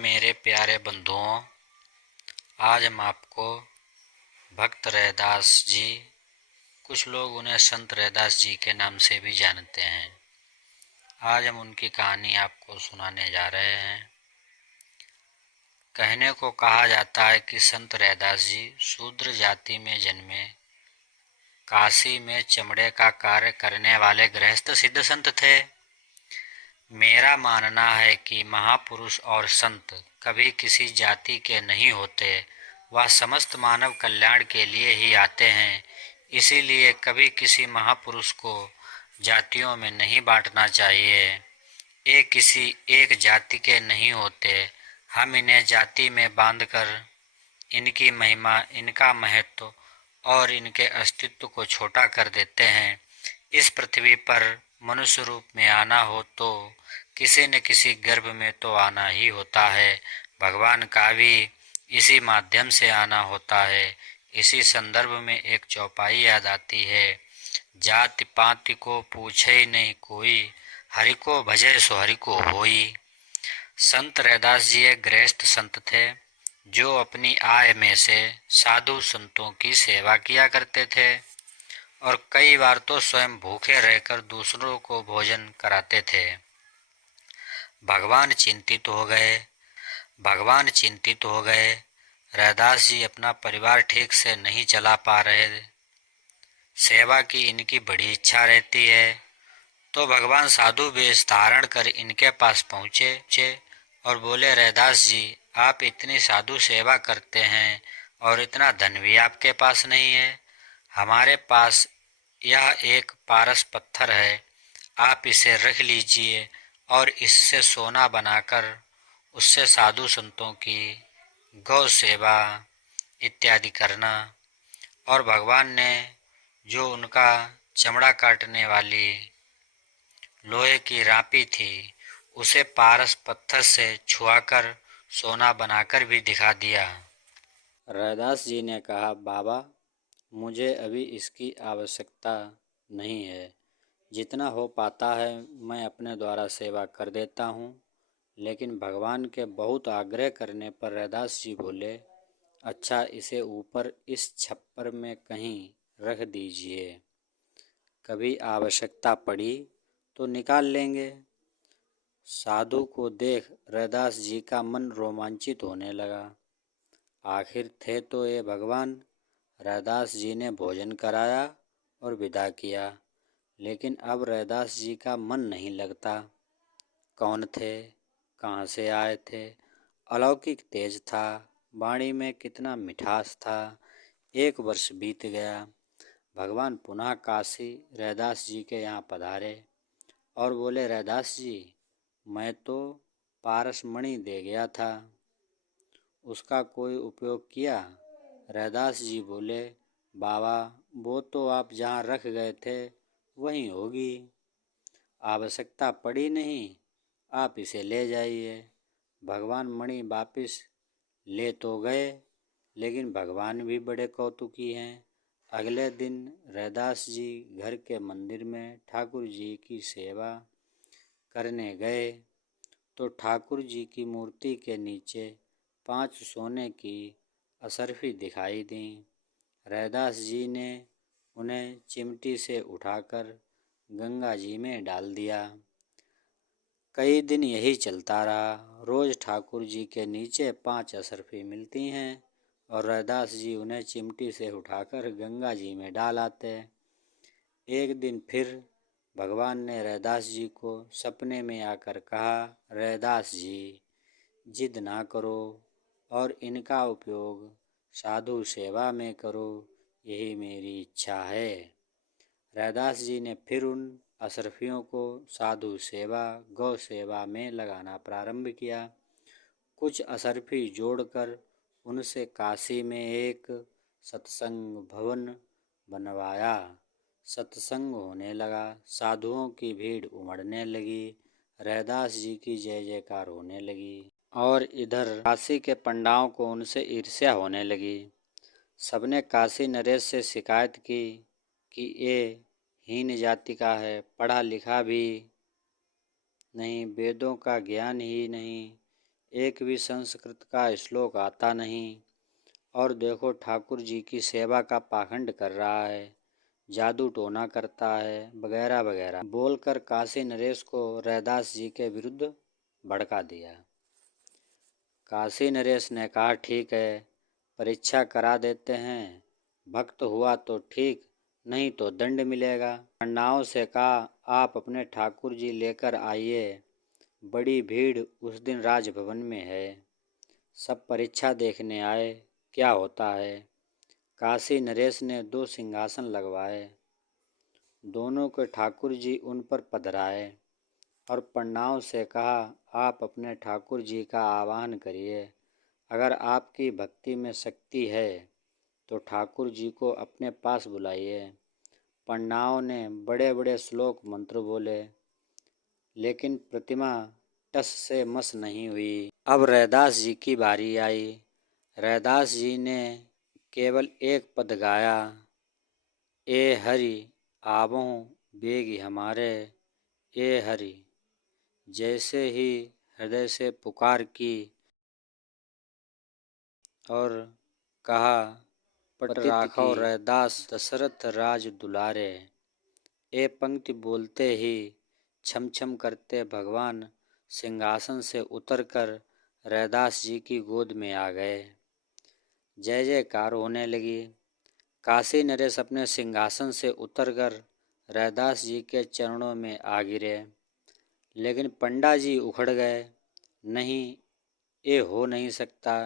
मेरे प्यारे बंधुओं, आज हम आपको भक्त रैदास जी, कुछ लोग उन्हें संत रैदास जी के नाम से भी जानते हैं। आज हम उनकी कहानी आपको सुनाने जा रहे हैं। कहने को कहा जाता है कि संत रैदास जी शूद्र जाति में जन्मे, काशी में चमड़े का कार्य करने वाले गृहस्थ सिद्ध संत थे। मेरा मानना है कि महापुरुष और संत कभी किसी जाति के नहीं होते, वह समस्त मानव कल्याण के लिए ही आते हैं। इसीलिए कभी किसी महापुरुष को जातियों में नहीं बांटना चाहिए। ये किसी एक जाति के नहीं होते, हम इन्हें जाति में बांधकर इनकी महिमा, इनका महत्व और इनके अस्तित्व को छोटा कर देते हैं। इस पृथ्वी पर मनुष्य रूप में आना हो तो किसी न किसी गर्भ में तो आना ही होता है। भगवान का भी इसी माध्यम से आना होता है। इसी संदर्भ में एक चौपाई याद आती है, जाति पाति को पूछे नहीं कोई, हरि को भजे सो हरि को होई। संत रैदास जी एक गृहस्थ संत थे जो अपनी आय में से साधु संतों की सेवा किया करते थे और कई बार तो स्वयं भूखे रहकर दूसरों को भोजन कराते थे। भगवान चिंतित हो गए भगवान चिंतित हो गए। रैदास जी अपना परिवार ठीक से नहीं चला पा रहे, सेवा की इनकी बड़ी इच्छा रहती है। तो भगवान साधु वेश धारण कर इनके पास पहुँचे और बोले, रैदास जी, आप इतनी साधु सेवा करते हैं और इतना धन भी आपके पास नहीं है। हमारे पास यह एक पारस पत्थर है, आप इसे रख लीजिए और इससे सोना बनाकर उससे साधु संतों की गौ सेवा इत्यादि करना। और भगवान ने जो उनका चमड़ा काटने वाली लोहे की रापी थी, उसे पारस पत्थर से छुआकर सोना बनाकर भी दिखा दिया। रैदास जी ने कहा, बाबा, मुझे अभी इसकी आवश्यकता नहीं है। जितना हो पाता है मैं अपने द्वारा सेवा कर देता हूँ। लेकिन भगवान के बहुत आग्रह करने पर रैदास जी बोले, अच्छा, इसे ऊपर इस छप्पर में कहीं रख दीजिए, कभी आवश्यकता पड़ी तो निकाल लेंगे। साधु को देख रैदास जी का मन रोमांचित होने लगा। आखिर थे तो ये भगवान। रैदास जी ने भोजन कराया और विदा किया। लेकिन अब रैदास जी का मन नहीं लगता। कौन थे, कहाँ से आए थे, अलौकिक तेज था, वाणी में कितना मिठास था। 1 वर्ष बीत गया। भगवान पुनः काशी रैदास जी के यहाँ पधारे और बोले, रैदास जी, मैं तो पारसमणि दे गया था, उसका कोई उपयोग किया? रैदास जी बोले, बाबा, वो तो आप जहाँ रख गए थे वहीं होगी, आवश्यकता पड़ी नहीं, आप इसे ले जाइए। भगवान मणि वापिस ले तो गए, लेकिन भगवान भी बड़े कौतुकी हैं। अगले दिन रैदास जी घर के मंदिर में ठाकुर जी की सेवा करने गए तो ठाकुर जी की मूर्ति के नीचे 5 सोने की असरफी दिखाई दी। रैदास जी ने उन्हें चिमटी से उठाकर गंगा जी में डाल दिया। कई दिन यही चलता रहा। रोज ठाकुर जी के नीचे 5 असरफी मिलती हैं और रैदास जी उन्हें चिमटी से उठाकर गंगा जी में डाल आते। एक दिन फिर भगवान ने रैदास जी को सपने में आकर कहा, रैदास जी, जिद ना करो और इनका उपयोग साधु सेवा में करो, यही मेरी इच्छा है। रैदास जी ने फिर उन असरफियों को साधु सेवा, गौ सेवा में लगाना प्रारंभ किया। कुछ असरफी जोड़कर उनसे काशी में एक सत्संग भवन बनवाया। सत्संग होने लगा, साधुओं की भीड़ उमड़ने लगी, रैदास जी की जय जयकार होने लगी और इधर काशी के पंडाओं को उनसे ईर्ष्या होने लगी। सबने काशी नरेश से शिकायत की कि ये हीन जाति का है, पढ़ा लिखा भी नहीं, वेदों का ज्ञान ही नहीं, एक भी संस्कृत का श्लोक आता नहीं, और देखो ठाकुर जी की सेवा का पाखंड कर रहा है, जादू टोना करता है, वगैरह वगैरह बोलकर काशी नरेश को रैदास जी के विरुद्ध भड़का दिया। काशी नरेश ने कहा, ठीक है, परीक्षा करा देते हैं, भक्त हुआ तो ठीक, नहीं तो दंड मिलेगा। पंडाओं से कहा, आप अपने ठाकुर जी लेकर आइए, बड़ी भीड़ उस दिन राजभवन में है, सब परीक्षा देखने आए, क्या होता है। काशी नरेश ने 2 सिंहासन लगवाए, दोनों के ठाकुर जी उन पर पधराए और पंडाओं से कहा, आप अपने ठाकुर जी का आवाहन करिए, अगर आपकी भक्ति में शक्ति है तो ठाकुर जी को अपने पास बुलाइए। पंडाओं ने बड़े बड़े श्लोक मंत्र बोले, लेकिन प्रतिमा टस से मस नहीं हुई। अब रैदास जी की बारी आई। रैदास जी ने केवल एक पद गाया, ए हरि आवों बेग हमारे, ए हरि। जैसे ही हृदय से पुकार की और कहा, पट राखो रैदास दशरथ राज दुलारे। ये पंक्ति बोलते ही छम छम करते भगवान सिंहासन से उतरकर रैदास जी की गोद में आ गए। जय जयकार होने लगी। काशी नरेश अपने सिंहासन से उतरकर रैदास जी के चरणों में आ गिरे, लेकिन पंडा जी उखड़ गए, नहीं, ये हो नहीं सकता,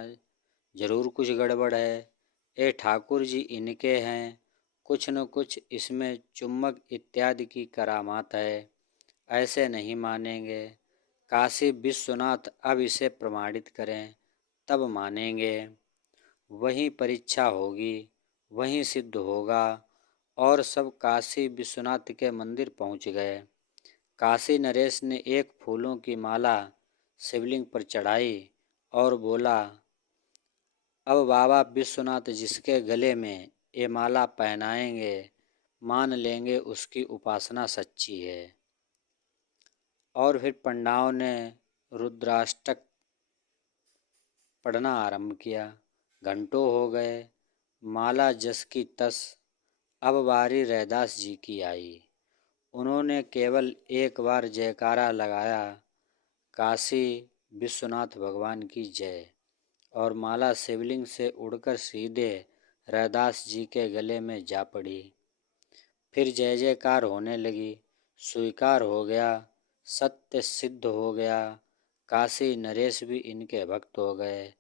जरूर कुछ गड़बड़ है, ये ठाकुर जी इनके हैं, कुछ न कुछ इसमें चुम्बक इत्यादि की करामात है, ऐसे नहीं मानेंगे। काशी विश्वनाथ अब इसे प्रमाणित करें, तब मानेंगे। वहीं परीक्षा होगी, वहीं सिद्ध होगा। और सब काशी विश्वनाथ के मंदिर पहुंच गए। काशी नरेश ने एक फूलों की माला शिवलिंग पर चढ़ाई और बोला, अब बाबा विश्वनाथ जिसके गले में ये माला पहनाएंगे, मान लेंगे उसकी उपासना सच्ची है। और फिर पंडाओं ने रुद्राष्टक पढ़ना आरंभ किया। घंटों हो गए, माला जस की तस। अब बारी रैदास जी की आई। उन्होंने केवल एक बार जयकारा लगाया, काशी विश्वनाथ भगवान की जय, और माला शिवलिंग से उड़कर सीधे रैदास जी के गले में जा पड़ी। फिर जय जयकार होने लगी, स्वीकार हो गया, सत्य सिद्ध हो गया। काशी नरेश भी इनके भक्त हो गए।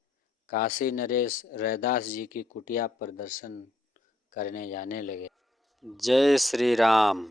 काशी नरेश रैदास जी की कुटिया पर दर्शन करने जाने लगे। जय श्री राम।